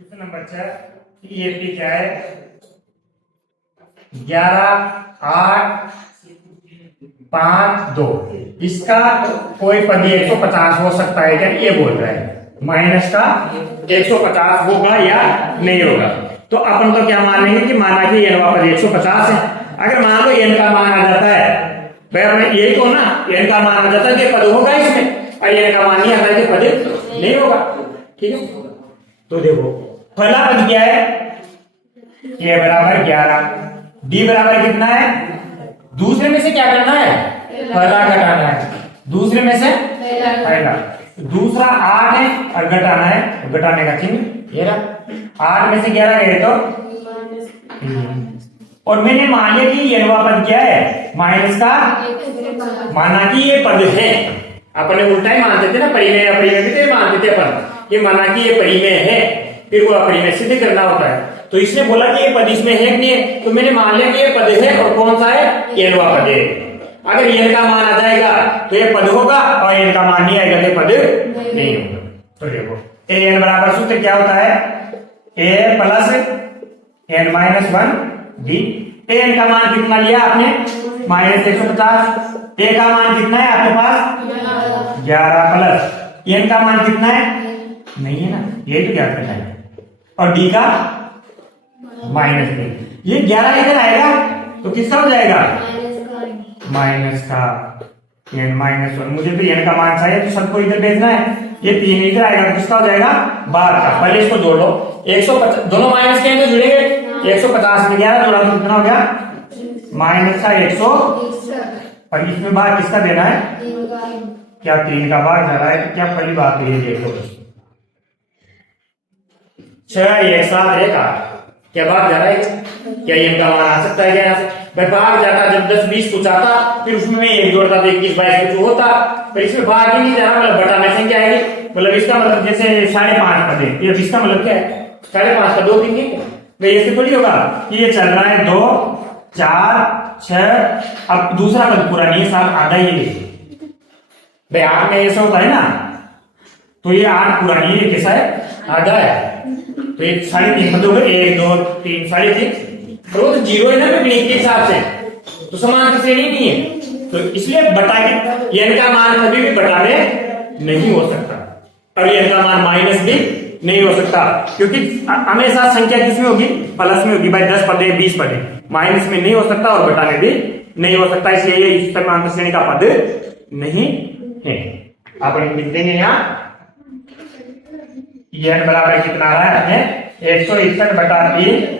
Question number 4 ये P क्या है 11 8 5 2 इसका कोई पद 150 हो सकता है क्या ये बोल रहा है माइनस का 150 होगा या नहीं होगा। तो अपन तो क्या मान लेंगे कि माना कि n वापस 150 है। अगर मान लो n का मान आ जाता है भाई अपने यही तो ना n का मान आ जाता है कि पद होगा इसमें और n का मान नहीं आता है कि पद नहीं होगा। ठीक है तो देखो पहला पद क्या है a बराबर 11 d बराबर कितना है दूसरे में से क्या करना है पहला घटाना है दूसरे में से पहला दूसरा 8 है और घटाना है घटाने का चिन्ह ये रहा 8 में से 11 गए तो और मैंने मान लिया कि ये पद क्या है माइनस का माना कि ये पद है अपने उल्टा ही मानते थे ना परिमेय अपरिमेय भी तो मानते थे अपन ये माना कि ये परिमेय है फिर वो अपरिमेय सिद्ध करना होता है। तो इसने बोला कि ये पद इसमें है कि नहीं है तो मैंने मान लिया कि ये पद है और कौन सा है ये पद है। अगर n का मान आ जाएगा तो ये पद होगा और n का मान नहीं आएगा तो पद नहीं होगा। तो देखो an बराबर सूत्र क्या होता है a plus n minus 1 d n का मान कितना लिया आपने माइनस 150 a का मान कितना है आपके पास 11 प्लस n का मान कितना है नहीं है ना ये तो ज्ञात करना है और d का माइनस 3 ये 11 इधर आएगा तो किसका हो जाएगा माइनस का n माइनस 1 मुझे तो n का मान चाहिए तो सबको इधर भेजना है ये 3 इधर आएगा तो किसका हो जाएगा 12 का। पहले इसको जोड़ लो 150 दोनों माइनस के हैं तो जुड़ेंगे 150 में 11 जोड़ा तो कितना हो गया माइनस का 100 और इसमें भाग किसका देना है क्या 3 का भाग जा रहा है क्या पहली बात है ये देखो 6 1 7 1 8 क्या भाग जा रहा है क्या ये का मान आ सकता है क्या भाई भाग जाता जब 10 20 कुछ आता फिर उसमें एक जोड़ता तो 21 22 कुछ होता पर इसमें भाग ही नहीं जा रहा मतलब बटा में संख्या आएगी मतलब इसका मतलब जैसे 5.5 का दे ये इसका मतलब क्या है 5.5 का 2 3 नहीं भाई ऐसे थोड़ी होगा कि ये चल रहा है 2 4 6 अब दूसरा पद पूरा नहीं है साहब आधा ही है भाई 8 में ऐसा होता है ना तो ये 8 पूरा नहीं है कैसा है आधा है तो ये 3.5 पद हो गए 1 2 3 3.5 और वो तो जीरो है ना गणित के हिसाब से तो समान श्रेणी नहीं है तो इसलिए बटा के n का मान कभी भी बटा में नहीं हो सकता और n का मान माइनस भी नहीं हो सकता क्योंकि हमेशा संख्या किसमें होगी प्लस में होगी भाई 10 पद 20 पद माइनस में नहीं हो सकता और बटा में भी नहीं हो सकता इसलिए ये इस समान श्रेणी का पद नहीं है। आप लिख देंगे यहाँ n बराबर कितना आ रहा है 161 बटा 3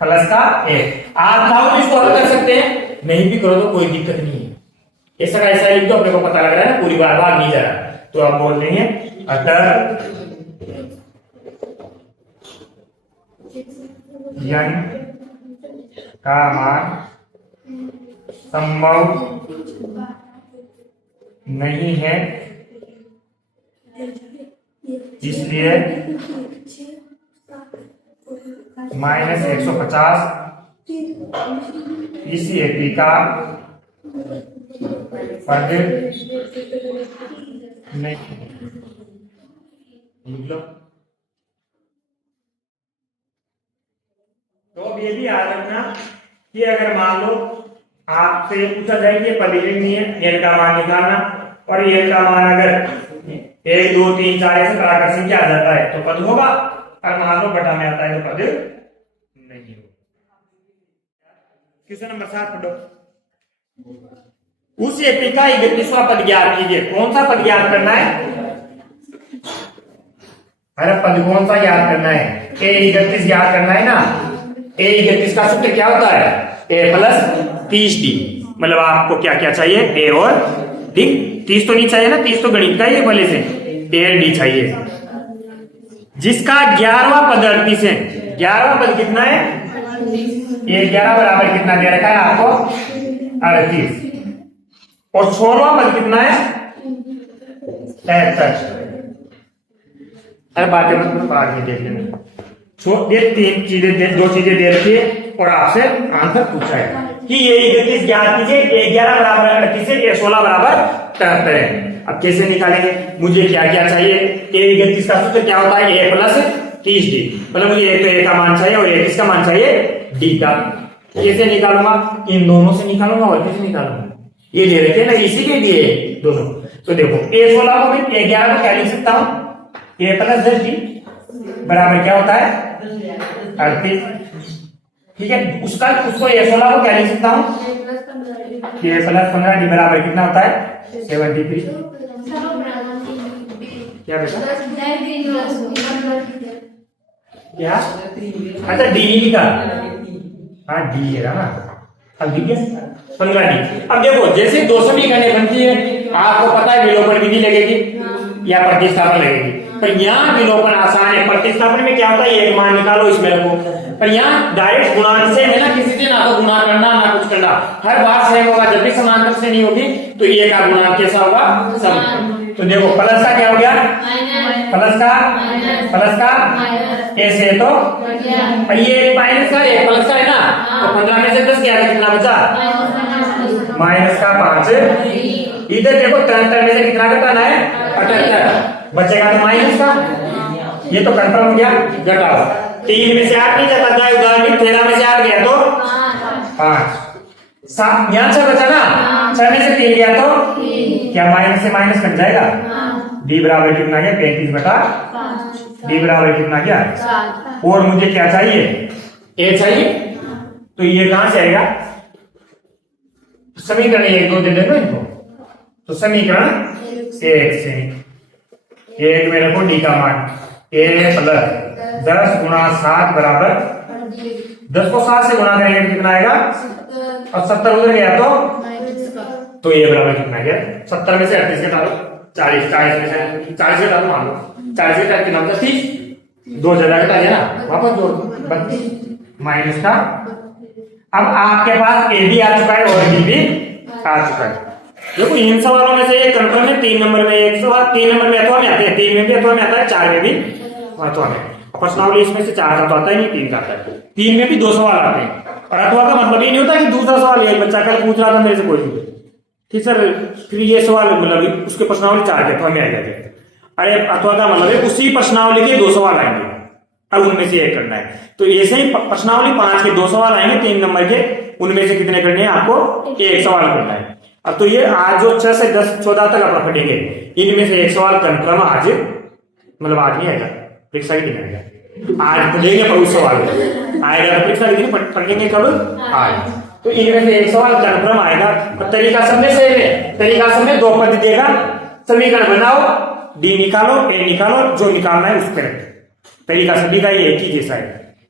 प्लस का 1 आप चाहो इसको हल कर सकते हैं नहीं भी करो तो कोई दिक्कत नहीं है ऐसा का ऐसा लिख दो अपने को पता लग रहा है पूरी बार बार नहीं जा रहा तो आप बोल देंगे अतः n का मान संभव नहीं है इसलिए माइनस 150 इसी एपी का पद नहीं तो अब ये भी याद रखना कि अगर मान लो आपसे पूछा जाए कि पद नहीं है n का मान निकालना और n का मान अगर 1 2 3 4 ऐसे कराकर संख्या आ जाता है तो पद होगा और मान लो बटा में आता है तो पद नहीं होगा। क्वेश्चन नंबर 7 पढ़ो उस एपी का 31वां पद ज्ञात कीजिए कौन सा पद ज्ञात करना है अरे पद कौन सा ज्ञात करना है a 31 ज्ञात करना है ना a 31 का सूत्र क्या होता है a प्लस 30d मतलब आपको क्या क्या चाहिए a और d 30 तो नहीं चाहिए ना 30 तो गणित का ही है पहले से a और d चाहिए जिसका 11वां पद 38 है 11वां पद कितना है ये 11 बराबर कितना दे रखा है आपको 38 और 16वां पद कितना है 63 अरे बातें मतलब बाद में देख लेना ये 3 चीजें 2 चीजें दे रखी है और आपसे आंसर पूछा है कि ये 31 ज्ञात कीजिए 11 बराबर 38 है ये 16 बराबर 73 है। अब कैसे निकालेंगे मुझे क्या क्या चाहिए a 31 का सूत्र क्या होता है a प्लस 30D। मतलब मुझे एक तो ए का मान चाहिए और एक इसका मान चाहिए डी का। कैसे निकालूंगा? इन दोनों से निकालूंगा और कैसे निकालूंगा? ये दे रखे हैं ना, इसी के दिए दोनों। तो देखो A16 को मैं A11 को क्या लिख सकता हूं? A प्लस 10D बराबर क्या होता है? 38। ठीक है, उसको A16 को क्या लिख सकता हूं? A प्लस 15D बराबर कितना होता है? 73। क्या बेटा? क्या? अच्छा डी नहीं लिखा। हाँ डी है ना। अब ठीक है 15D। अब देखो जैसे दो समीकरणें बनती है, आपको पता है विलोपन विधि लगेगी या प्रतिस्थापन लगेगी। पर यहाँ विलोपन आसान है, प्रतिस्थापन में क्या होता है? एक मान निकालो इसमें रखो। पर यहाँ डायरेक्ट गुणांक से है ना, किसी से ना तो गुणा करना ना कुछ करना, हर बार सेम होगा। जब भी समांतर से नहीं होगी तो ये का गुणांक कैसा होगा? सम। तो देखो प्लस का क्या हो गया? प्लस का ऐसे तो ये एक माइनस का एक प्लस का है ना, तो 15 में से 10 गया तो कितना बचा? माइनस का 5। इधर देखो 73 में से कितना घटाना है? 78 बचेगा तो माइनस का। ये तो कंफर्म हो गया, घटाओ। 3 में से 8 नहीं जाता, उदाहरण 13 में से 8 गया तो 5। यहाँ 6 बचा ना, 6 में से 3 गया तो क्या माइनस से माइनस कट जाएगा? डी बराबर कितना गया? 35 बटा डी बराबर कितना गया? और मुझे क्या चाहिए? ए चाहिए। तो ये कहां से आएगा? समीकरण 1 2 दे देना इनको। तो समीकरण 1 से एक में रखो डी का मान ए प्लस 10 गुणा 7 बराबर 10 को 7 से गुणा करेंगे तो कितना आएगा? और 70 उधर गया तो ये बराबर कितना गया? 70 में से 38 के डालो 40, 40 में से 40 के डालो, मान लो 40 के डाल कितना होता है? 30। 2 ज्यादा घटा दिया ना, वापस जोड़ 32 माइनस का। अब आपके पास ए भी आ चुका है और बी भी आ चुका है। देखो इन सवालों में से एक कंट्रोल में 3 नंबर में एक सवाल 3 नंबर में अथवा में आते हैं, 3 में भी अथवा में आता है, 4 में भी अथवा में। प्रश्नावली इसमें से 4 का तो आता ही नहीं, 3 का आता है। 3 में भी 2 सवाल आते हैं। और अथवा का मतलब ये नहीं होता कि दूसरा सवाल ये बच्चा कल पूछ रहा था मेरे से कोई नहीं, ठीक सर फिर ये सवाल मतलब उसके प्रश्नावली 4 के अथवा में आ जाते। अरे अथवा का मतलब है उसी प्रश्नावली के 2 सवाल आएंगे, अब उनमें से एक करना है। तो ऐसे ही प्रश्नावली 5 के 2 सवाल आएंगे 3 नंबर के, उनमें से कितने करने हैं? आपको एक सवाल करना है। अब तो ये आज जो 6 से 10 14 तक अपना पढ़ेंगे, इनमें से एक सवाल कंफर्म आज मतलब आज नहीं आएगा, परीक्षा ही नहीं आएगा। आज पढ़ेंगे पर उस सवाल आएगा तो परीक्षा के दिन पढ़ेंगे कब? आज। तो इनमें से एक सवाल कंफर्म आएगा। और तरीका सब में सेम है, तरीका सब में 2 पद देगा, समीकरण बनाओ, डी निकालो, ए निकालो, जो निकालना है उस पर तरीका सभी का ये एक ही जैसा है।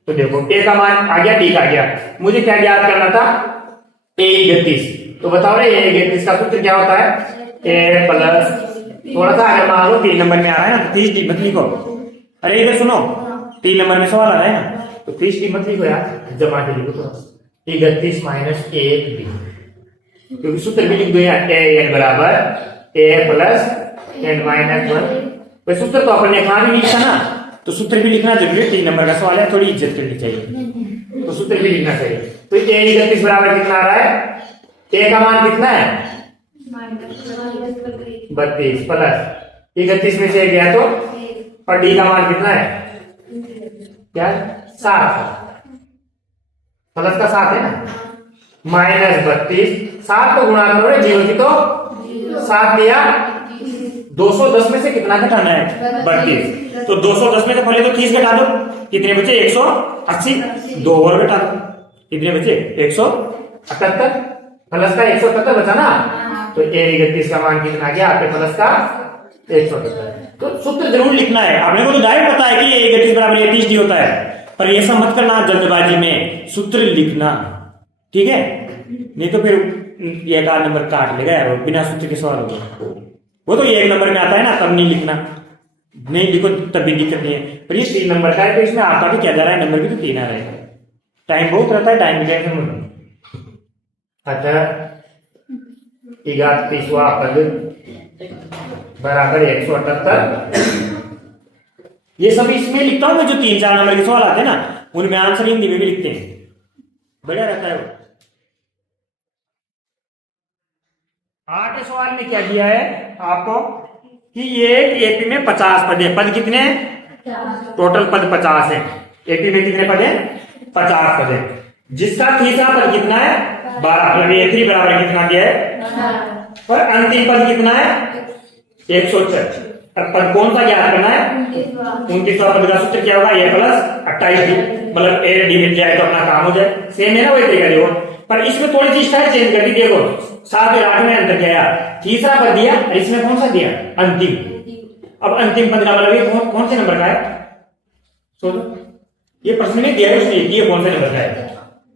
तो देखो ए का मान आ गया, डी का आ गया, मुझे क्या ज्ञात करना था? ए 31। तो बताओ रे ए 31 का सूत्र क्या होता है? ए प्लस थोड़ा सा अगर मान लो 3 नंबर में आ रहा है ना 30D मत लिखो। अरे इधर सुनो 3 नंबर में सवाल आ रहा है ना, तो 30D मत लिखो यार, जमा के लिखो तो 31 माइनस 1B, क्योंकि सूत्र भी लिख दो यार, ए एन बराबर ए प्लस एन माइनस 1। सूत्र तो अपन ने कहा भी लिखा ना, तो सूत्र भी लिखना जरूरी है। 3 नंबर का सवाल है, थोड़ी इज्जत करनी चाहिए, तो सूत्र भी लिखना चाहिए। तो ए 31 बराबर कितना आ रहा है? ए का मान कितना है? 32 प्लस 31 में से गया तो, और डी का मान कितना है? क्या? 7 प्लस का 7 है ना, माइनस 32 7 को गुणा करो 0 की तो 7 दिया, 210 में से कितना घटाना है? 32। तो 210 में से पहले तो 30 घटा दो, कितने बचे? 180। 2 और घटा दो, कितने बचे? 178 प्लस का 178 बचा ना, तो ए 31 का मान कितना गया आपके? प्लस का 178। तो सूत्र जरूर लिखना है। आपने को तो डायरेक्ट पता है कि ए 31 बराबर 30D होता है, पर ये सब मत करना जल्दबाजी में, सूत्र लिखना, ठीक है? नहीं तो फिर ये एक आध नंबर काट लेगा यार, बिना सूत्र के सवाल होगा। वो तो 1 नंबर में आता है ना, तब नहीं लिखना, नहीं लिखो तब भी दिक्कत नहीं है। पर ये 3 नंबर का है, तो इसमें आपका भी क्या जा रहा है? नंबर भी तो 3 आ रहा है, टाइम बहुत रहता है, टाइम की टेंशन मत लो। अतः 31वां पद बराबर 178। ये सब इसमें लिखता हूं मैं, जो 3-4 नंबर के सवाल आते हैं ना, उनमें आंसर हिंदी में भी लिखते हैं, बढ़िया रहता है वो। 8 सवाल में क्या दिया है आपको कि ये एपी में 50 पद है। पद कितने? टोटल पद 50 है। एपी में कितने पद है? 50 पद है। जिसका तीसरा पद कितना है? 12। A3 बराबर कितना दिया है? और अंतिम पद कितना है? 104। अब पद कौन सा ज्ञात करना है? 29वां पद का सूत्र क्या होगा? A प्लस 28D, मतलब A D मिल जाए तो अपना काम हो जाए। सेम है ना वही तरीका देखो, पर इसमें थोड़ी सी स्टाइल चेंज कर दी। देखो 7 और 8 में अंतर क्या है? तीसरा पद दिया, इसमें कौन सा दिया? अंतिम। अब अंतिम पद का मतलब ये कौन से नंबर का है? सोचो, ये प्रश्न नहीं दिया है उसने, ये कौन से नंबर का है?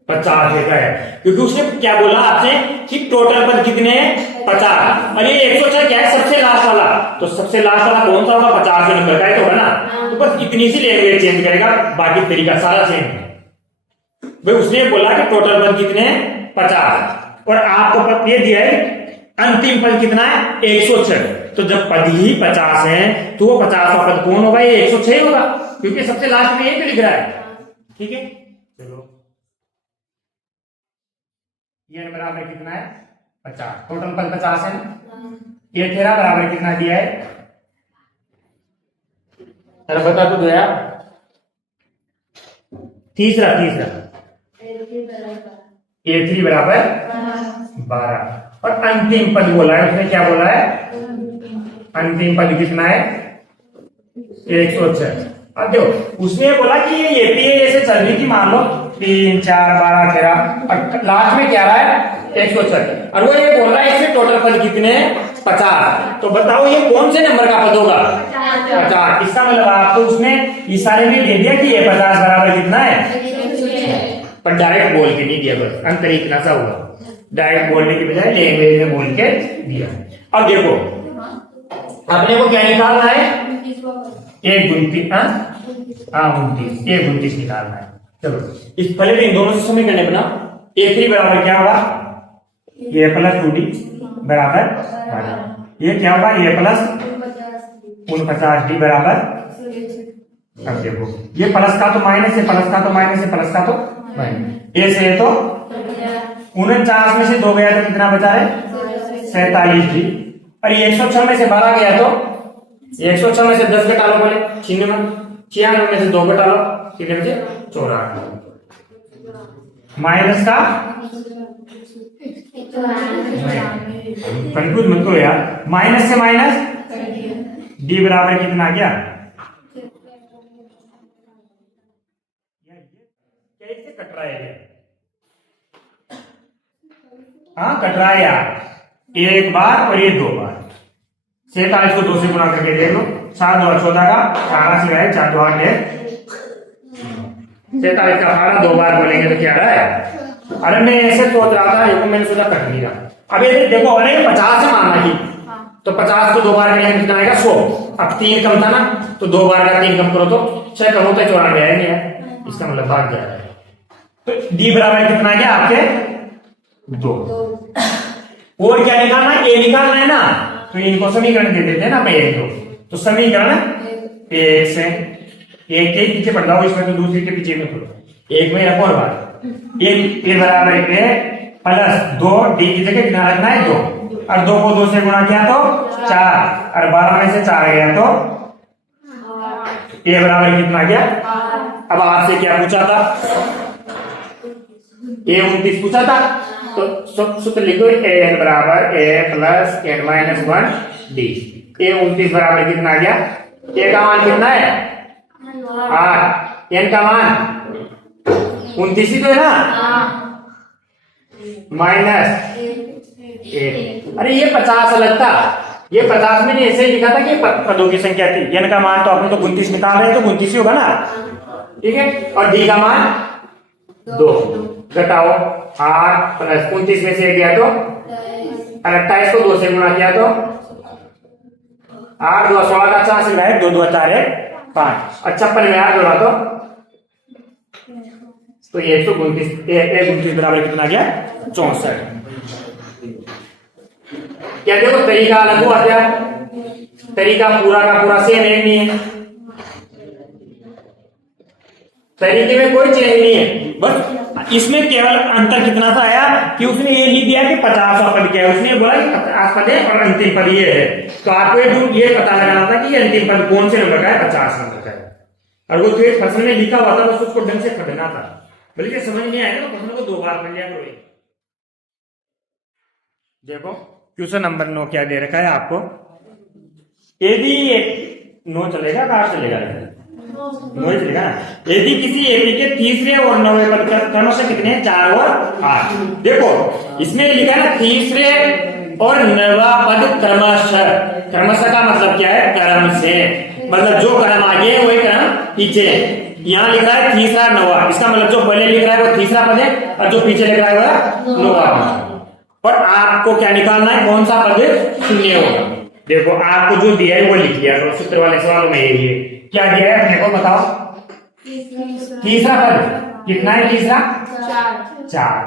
50 का है, क्योंकि उसने क्या बोला आपसे कि टोटल पद कितने हैं? 50। और ये 106 क्या है? सबसे लास्ट वाला। तो सबसे लास्ट वाला कौन सा होगा? 50 नंबर का है तो होगा ना। तो बस इतनी सी लैंग्वेज चेंज करेगा, बाकी तरीका सारा सेम है। भाई उसने बोला कि टोटल पद कितने हैं? 50, और आपको पद ये दिया है अंतिम पद कितना है? 106। तो जब पद ही 50 है तो वो 50वां पद कौन होगा? ये 106 होगा, क्योंकि सबसे लास्ट में यही पे लिख रहा है। ठीक है, चलो ये बराबर कितना है? 50। टोटल पद 50 है ना। ये तेरा बराबर कितना दिया है? अरे बता तो दो यार। तीसरा A3 बराबर 12। और अंतिम पद बोला है उसने, क्या बोला है? अंतिम पद कितना है? 106। अब देखो उसने बोला कि ये एपी ऐसे चल रही थी, मान लो 3 4 12 13, और लास्ट में क्या रहा है? 106। और वो ये बोल रहा है इसमें टोटल पद कितने हैं? 50। तो बताओ ये कौन से नंबर का पद होगा? 50। इसका मतलब आपको उसने इशारे में दे दिया कि ये 50 बराबर कितना है, पर डायरेक्ट बोल के नहीं दिया। बस अंतर इतना सा हुआ, डायरेक्ट बोलने की बजाय लैंग्वेज में बोल के दिया। अब देखो अपने को क्या निकालना है? 1 29 निकालना है। चलो इस पहले इन दोनों से समीकरण बनाओ। A3 बराबर क्या होगा? A प्लस 2D बराबर 12। ये क्या होगा? A प्लस 49D बराबर। अब देखो ये प्लस का तो माइनस है, प्लस का तो माइनस है, प्लस का तो माइनस। ए से तो 49 में से 2 गया तो कितना बचा है? 47D। और 106 में से 12 गया तो 106 में से 10 घटा लो, बोले 96 में से 2 घटा लो, कितने बचे? 84। माइनस का कंफ्यूज मत करो यार, माइनस से माइनस D बराबर कितना आ गया? कैसे कट रहा है? हाँ कट रहा है यार, एक बार और ये 2 बार। 47 को 2 से गुणा करके देख लो। 7 2 14 का 18 से रहे, 4 2 8 है। 47 का 18 2 बार बोलेंगे तो क्या रहा है? अरे मैं ऐसे सोच रहा था, ये मैंने सोचा कट नहीं रहा। अब ये देखो अरे 50 से मानना ही, तो 50 को 2 बार करेंगे कितना आएगा? 100। अब 3 कम था ना, तो 2 बार का 3 कम करो तो 6 कम होता है, 94 आएंगे। इसका मतलब भाग जा रहा है। तो D बराबर कितना आ गया आपके? 2। और क्या निकालना है? A निकालना है ना, तो इनको समीकरण दे देते हैं ना 1 2। तो समीकरण 1 से एक के पीछे पड़ जाओ, इसमें तो दूसरी के पीछे में पड़ो। एक में रखो और बात एक A बराबर प्लस 2, D की जगह कितना रखना है? 2। और 2 को 2 से गुणा किया तो 4, और 12 में से 4 गया तो A बराबर कितना गया? अब आपसे क्या पूछा था? A 29 पूछा था, तो सूत्र लिखो A बराबर A plus N minus 1 D। A 29 बराबर कितना आ गया? A का मान कितना है? 8। N का मान 29 ही तो है ना, माइनस 1। अरे ये 50 अलग था, ये 50 में ऐसे ही लिखा था कि पदों की संख्या थी। N का मान तो आपने तो 29 निकाल रहे हैं, तो 29 ही होगा ना। ठीक है, और D का मान 2 घटाओ 8 प्लस 29 में से गया तो 28 को 2 से गुणा किया तो 8 2 16 का 4 से गए 2 2 4 1 5, और 56 में 8 जोड़ा तो 129 बराबर कितना गया? 64। क्या देखो तरीका अलग हुआ क्या? तरीका पूरा का पूरा सेम है नहीं है, तरीके में कोई चेंज नहीं है। बस इसमें केवल अंतर कितना सा आया कि उसने ये नहीं दिया कि 50वां पद क्या है, उसने बोला कि 50 पद है और अंतिम पद ये है। तो आपको ये पता लगाना था कि ये अंतिम पद कौन से नंबर का है, 50 नंबर का है। और वो जो प्रश्न में लिखा हुआ था बस उसको ढंग से पढ़ना था, बल्कि समझ नहीं आएगा तो प्रश्न को 2 बार पढ़ लिया करो। देखो क्वेश्चन नंबर 9 क्या दे रखा है आपको, यदि 9 चलेगा का 8 चलेगा, 9 ही चलेगा ना। यदि किसी एपी के तीसरे और 9वें पद क्रमशः से कितने हैं, 4 और 8। देखो इसमें लिखा है ना तीसरे और 9वां पद क्रमशः, क्रमशः का मतलब क्या है, क्रम से, मतलब जो क्रम आगे है वही क्रम पीछे है। यहाँ लिखा है तीसरा 9वां, इसका मतलब जो पहले लिख रहा है वो तीसरा पद है और जो पीछे लिख रहा है वो 9वां पद। और आपको क्या निकालना है, कौन सा पद शून्य होगा। देखो आपको जो दिया है वो लिख लिया करो, सूत्र वाले सवालों में यही है। क्या दिया है अपने को बताओ, तीसरा पद कितना है, तीसरा 4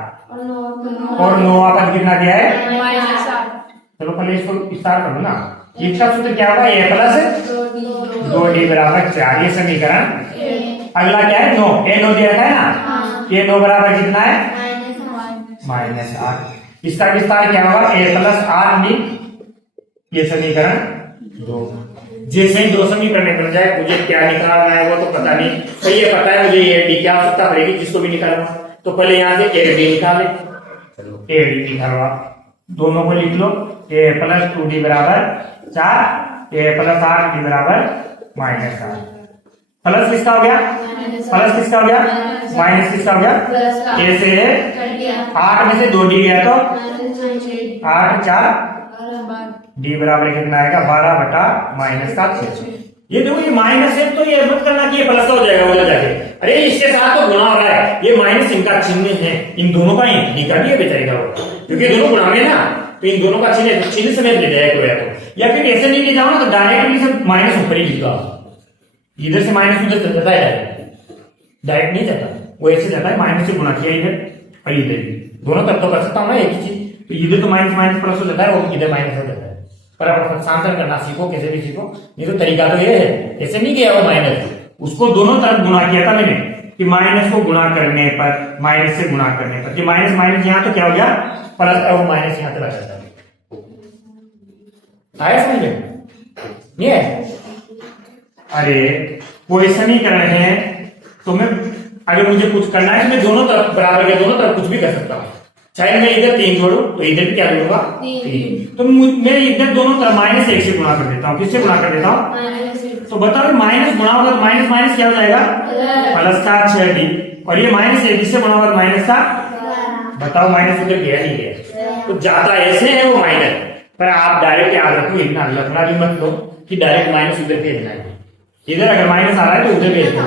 और 9वां पद कितना दिया है, चलो पहले इसको विस्तार करो ना। इसका सूत्र क्या होगा, a प्लस 2d बराबर 4, ये समीकरण। अगला क्या है, 9, a 9 दिया है ना, ये 9 बराबर कितना है, -8। इसका विस्तार क्या होगा, a प्लस 8d, ये समीकरण 2। जैसे ही 2 समीकरण निकल जाए, मुझे क्या निकालना है वो तो पता नहीं, सही है पता है मुझे ये d क्या आवश्यकता पड़ेगी जिसको भी निकालना, तो पहले यहाँ से a d निकाले। चलो a d निकालवा, दोनों को लिख लो, a प्लस 2d बराबर 4, a प्लस 8d बराबर -8। प्लस किसका हो गया, प्लस किसका हो गया, माइनस किसका हो गया, a से 8 में से 2d गया तो 8 4 d बराबर कितना आएगा, 12 बटा -6। ये देखो ये माइनस है तो ये मत करना कि ये प्लस हो जाएगा बोला जाके, अरे इसके साथ तो गुणा हो रहा है, ये माइनस इनका चिन्ह है, इन दोनों का निकाल दिया बेचारे का, क्योंकि दोनों गुणा में ना, तो इन दोनों का चिन्ह चिन्ह समेत ले जाएगा तो, या फिर ऐसे नहीं ले जाओ ना तो डायरेक्टली सब माइनस ऊपर ही लिखा, इधर से माइनस उधर जाता है, डायरेक्ट नहीं जाता, वो ऐसे जाता है, माइनस से गुणा किया इधर और इधर भी, दोनों तरफ तो कर सकता हूँ मैं एक ही चीज, तो इधर तो माइनस माइनस प्लस हो जाता है, वो इधर माइनस हो जाता है। पर आप शांतर करना सीखो, कैसे भी सीखो, नहीं तो तरीका तो ये है, ऐसे नहीं किया वो माइनस, उसको दोनों तरफ गुणा किया था मैंने, कि माइनस को गुणा करने पर, माइनस से गुणा करने पर, कि माइनस माइनस यहाँ तो क्या हो गया प्लस, और माइनस यहाँ तक आ जाता है। आया समझ में, नहीं है? अरे कोई समीकरण है तो मैं, अगर मुझे कुछ करना है तो मैं दोनों तरफ बराबर के दोनों तरफ कुछ भी कर सकता हूँ, चाहे मैं इधर 3 जोड़ू तो इधर भी क्या जोड़ूंगा 3, तो मैं इधर दोनों तरफ -1 से गुणा कर देता हूँ, किससे गुणा कर देता हूँ, तो बताओ माइनस गुणा होगा तो माइनस माइनस क्या हो जाएगा, प्लस का 6d, और ये -1 किससे गुणा होगा माइनस का, बताओ माइनस उधर गया नहीं गया, तो जाता ऐसे है वो माइनस, पर आप डायरेक्ट याद रखो, इतना लखना भी मत लो कि डायरेक्ट माइनस उधर भेजना है, इधर अगर माइनस आ रहा है तो उधर भेज दो,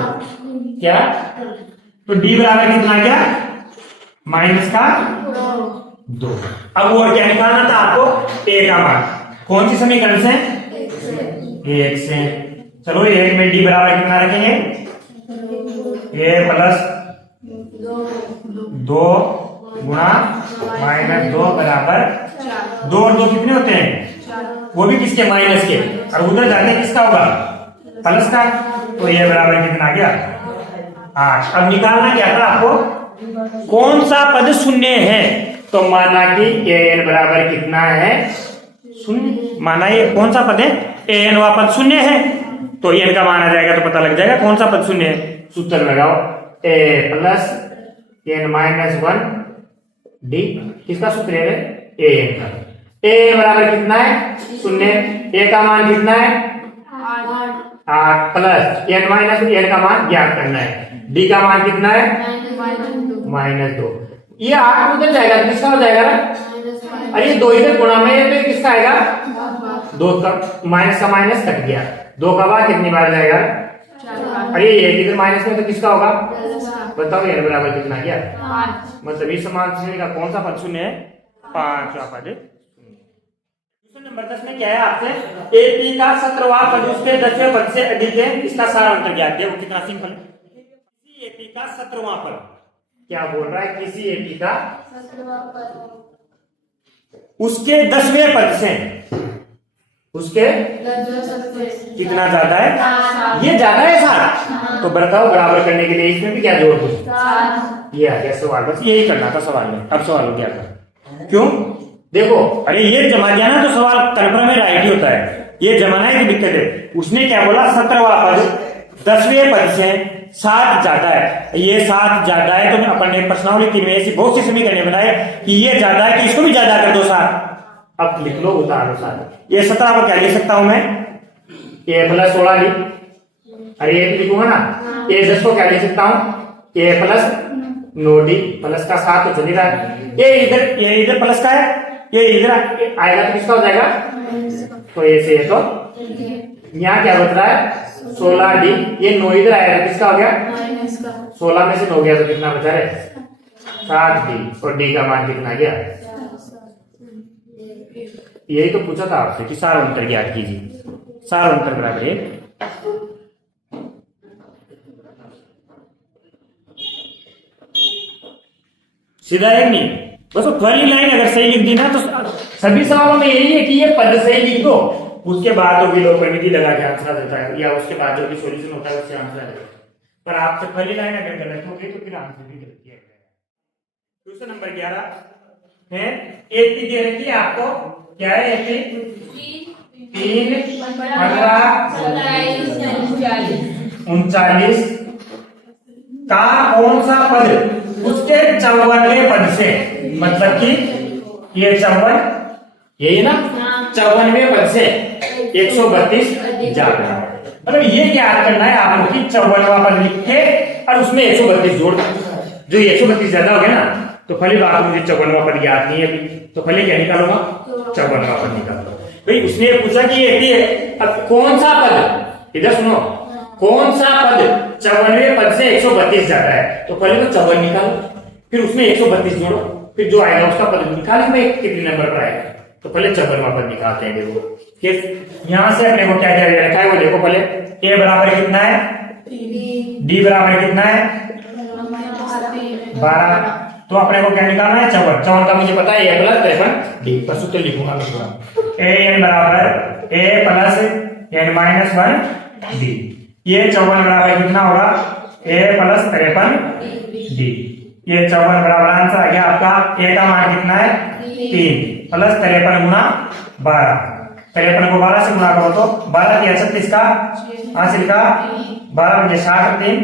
क्या, तो d बराबर कितना क्या, माइनस का 2। अब वो क्या निकालना था आपको, a का मान, कौन सी समीकरण से, 1 से। चलो 1 में d बराबर कितना रखेंगे, a प्लस 2 गुणा -2 बराबर 2 और 2 कितने होते हैं, वो भी किसके, माइनस के, और उधर जाके किसका होगा, प्लस का, तो ये बराबर कितना गया 8। अब निकालना क्या था आपको, कौन सा पद शून्य है, तो माना कि an बराबर कितना है, शून्य, माना ये कौन सा पद है, an वा पद शून्य है, तो n का मान आ जाएगा तो पता लग जाएगा कौन सा पद शून्य है। सूत्र लगाओ, a plus n minus 1 d, किसका सूत्र है, an का, an बराबर कितना है, शून्य, a का मान कितना है 8 प्लस n माइनस n का मान ज्ञात करना है, d का मान कितना है -2, ये 8 उधर जाएगा तो किसका हो जाएगा ना, अरे 2 इधर गुणा में है तो किसका आएगा, 2 का माइनस का माइनस कट गया, 2 का बाद कितनी बार जाएगा, अरे ये इधर माइनस में तो किसका होगा, बताओ n बराबर कितना गया, मतलब इस समान श्रेणी का कौन सा पद शून्य है, 5वां पद। क्वेश्चन नंबर 10 में क्या है आपसे, एपी का 17वां पद उसके 10वें पद से अधिक है, इसका सार अंतर ज्ञात है, वो कितना सिंपल है, किसी एपी का 17वां पद, क्या बोल रहा है, किसी एपी का उसके 10वें पद से, उसके कितना ज्यादा है, ये ज्यादा है सार, तो बताओ बराबर करने के लिए इसमें भी क्या जोड़ दो, ये आ गया सवाल, बस यही करना था सवाल में। अब सवाल हो गया, क्यों, देखो अरे ये जमा दिया ना तो सवाल कन्फर्म में राइट ही होता है, ये जमाना है कि दिक्कत है, उसने क्या बोला 17वां पद 10वें पद से 7 ज्यादा है, ये 7 ज्यादा है, तो अपन ने प्रश्नावली 3 में ऐसी बहुत सी समीकरण बनाए कि ये ज्यादा है तो इसको भी ज्यादा कर दो 7। अब लिख लो उदाहरण 7। ये 17 को क्या लिख सकता हूं मैं, a प्लस 16 डी, अरे ये भी लिखूंगा ना। ये 10 को क्या लिख सकता हूं, a प्लस 9 डी, प्लस का 7 तो चल ही रहा है। ये इधर प्लस का है, ये इधर आएगा तो किसका हो जाएगा, तो ये से तो यहाँ क्या बच रहा है 16 डी, ये 9 इधर आएगा तो किसका हो गया, 16 में से 9 गया तो कितना बचा है 7 डी, और डी का मान कितना गया। यही तो पूछा था आपसे कि सार अंतर ज्ञात कीजिए, सार अंतर बराबर है सीधा एक नहीं, बस वो पहली लाइन अगर सही लिख दी ना तो सभी सवालों में यही है कि ये पद सही लिख दो, उसके बाद जो भी लोग परिमिति लगा के आंसर देता है या उसके बाद जो भी सॉल्यूशन होता है उससे आंसर देता है, पर आपसे पहली लाइन अगर गलत हो गई तो फिर आंसर भी गलत किया जाएगा। क्वेश्चन नंबर 11 है, एक की दे रखी है आपको, क्या है एक 3 15 39 का कौन सा पद उसके 54वें पद से, मतलब कि ये 54 यही ना 54वें पद से 132 ज्यादा, मतलब ये याद करना है आपको कि 54वां पद लिख के और उसमें 132 जोड़, जो 132 ज्यादा हो गया ना तो पहली बात मुझे 54वां पद याद नहीं है अभी, तो पहले क्या निकालूंगा 54वां पद निकालूंगा। भाई उसने पूछा कि ये अब कौन सा पद, इधर सुनो, कौन सा पद 54वें पद से 132 ज्यादा है, तो पहले तो 54 निकालो, फिर उसमें 132 जोड़ो, फिर जो आएगा उसका पद निकालेंगे भाई कितने नंबर पर आएगा, तो पहले 54वां पद निकालते हैं। देखो कि यहां से अपने को क्या क्या रखा है वो देखो, पहले a बराबर कितना है, d बराबर कितना है 12, तो अपने को क्या निकालना है 54, 54 का मुझे पता है a प्लस 53 d, बस उत्तर लिखूंगा मैं थोड़ा, a बराबर a plus n minus 1 d, ये 54 बराबर कितना होगा a प्लस 53 d, ये 54 बराबर आंसर आ गया आपका। a का मान कितना है 3 प्लस 53 गुना 12, 53 को 12 से गुना करो तो 12 की 36 का हासिल का 12 मुझे 60 3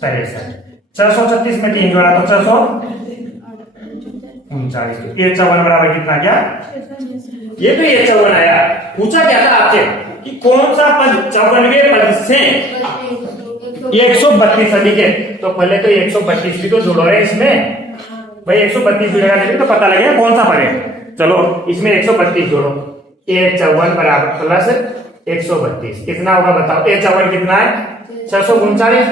63, 636 में 3 जोड़ा तो 639, ये 54 बराबर कितना गया, ये तो ये 54 आया। पूछा क्या था आपसे कि कौन सा पद 54वें पद से 132 अधिक है, तो पहले तो 132 भी तो जोड़ो है इसमें, भाई 132 जुड़ेगा तो पता लगेगा कौन सा पद है। चलो इसमें 132 जोड़ो, a 54 बराबर प्लस 132 कितना होगा बताओ, a 54 कितना है 639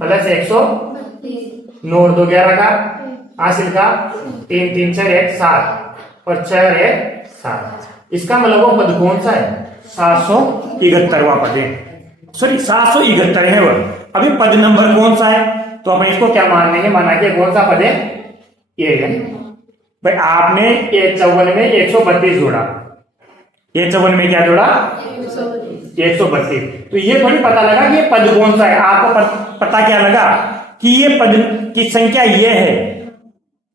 प्लस 109 और 2 11 का हासिल का 3 3 6 1 7 और 6 1 7, इसका मतलब वो पद कौन सा है 771वां पद है, सॉरी 771 है वो। अभी पद नंबर कौन सा है, तो अपन इसको क्या मान लेंगे, माना कि कौन सा पद है ये है। भाई आपने ये 54 में 132 जोड़ा, ये 54 में क्या जोड़ा 132, तो ये थोड़ी पता लगा कि ये पद कौन सा है, आपको पता क्या लगा कि ये पद की संख्या ये है,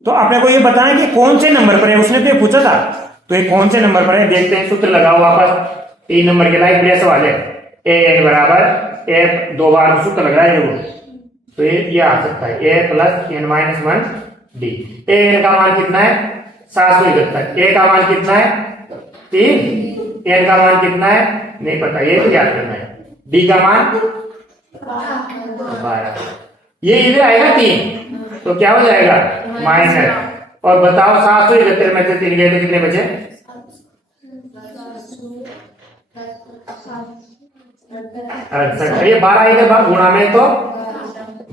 तो आपने को ये बताया कि कौन से नंबर पर है, उसने तो ये पूछा था, तो ये कौन से नंबर पर है देखते हैं। सूत्र लगाओ वापस, 3 नंबर के लाइक बढ़िया सवाल है, a n बराबर a 2 बार सूत्र लग रहा है देखो, तो ये आ सकता है a plus n minus 1 d, a n का मान कितना है 771, a का मान कितना है 3, n का मान कितना है नहीं पता, ये तो याद करना है, d का मान 12, ये इधर आएगा 3 तो क्या हो जाएगा माइनस, और बताओ 771 में से 3 गए तो कितने बचे, अच्छा ये 12 इधर भाग गुणा में, तो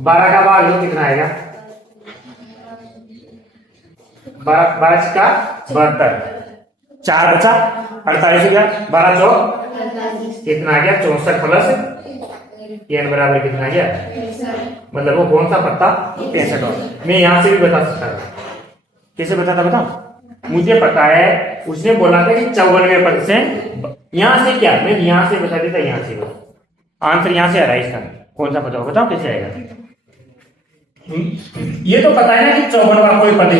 12 का भाग लो कितना आएगा 12 का 72, 4 बचा 48 हो गया, 12 चौक कितना आ गया 64 प्लस n बराबर कितना आ गया, मतलब वो कौन सा पत्ता 63। मैं यहां से भी बता सकता था, कैसे बताता बताओ, मुझे पता है उसने बोला था कि 54वें पद से, यहां से क्या मैं यहां से बता देता, यहां से आंसर यहां से आ रहा है इसका, कौन सा पता हो बताओ कैसे आएगा। ये तो पता है ना कि 54वां कोई पद है,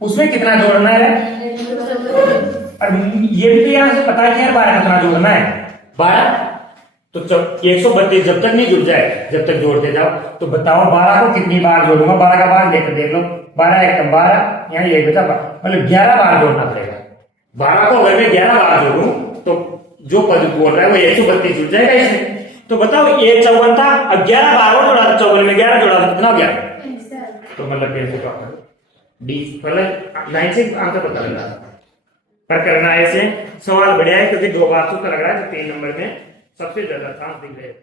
उसमें कितना जोड़ना है, और ये भी तो यहां से पता है कि यार 12 कितना जोड़ना है 12, तो 132 जब तक नहीं जुड़ जाए, जब तक जोड़ते जाओ। तो बताओ 12 को कितनी बार जोड़ूंगा, 12 का बार देख लो, 12 एक 12, यहाँ ये बचा, मतलब 11 बार जोड़ना पड़ेगा। 12 को अगर मैं 11 बार जोड़ूं तो जो पद बोल रहा है वो 132 जुड़ जाएगा इसमें। तो बताओ ये 54 था, अब 11 बार और जोड़ा, 54 में 11 जोड़ा तो कितना हो गया? तो मतलब कैसे तो डी मतलब 9 से आंसर पता लग रहा पर करना है ऐसे। सवाल बढ़िया है क्योंकि 2 बार तो लग रहा है, 3 नंबर में सबसे ज्यादा चांस दिख रहे हैं।